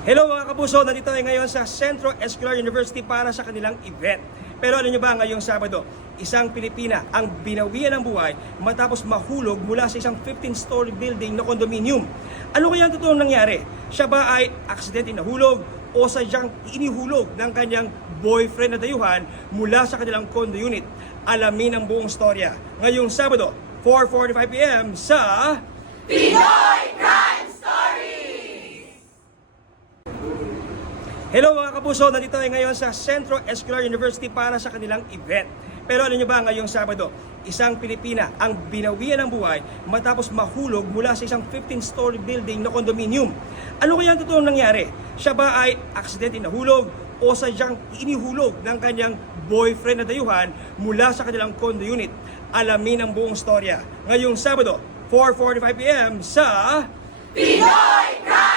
Hello mga kapuso, nandito tayo ngayon sa Centro Escolar University para sa kanilang event. Pero alam niyo ba, ngayong Sabado, isang Pilipina ang binawian ng buhay matapos mahulog mula sa isang 15-story building na condominium. Ano kaya ang totoong nangyari? Siya ba ay aksidente nahulog o sadyang inihulog ng kanyang boyfriend na dayuhan mula sa kanilang condo unit? Alamin ang buong storya ngayong Sabado, 4:45 PM sa Pinoy Crime Stories! Hello mga kapuso, nandito tayo ngayon sa Centro Escolar University para sa kanilang event. Pero alam niyo ba, ngayong Sabado, isang Pilipina ang binawian ng buhay matapos mahulog mula sa isang 15-story building na condominium. Ano kaya ang totoong nangyari? Siya ba ay aksidente nahulog o sadyang inihulog ng kanyang boyfriend na dayuhan mula sa kanilang condo unit? Alamin ang buong storya ngayong Sabado, 4:45 PM sa Pinoy Crime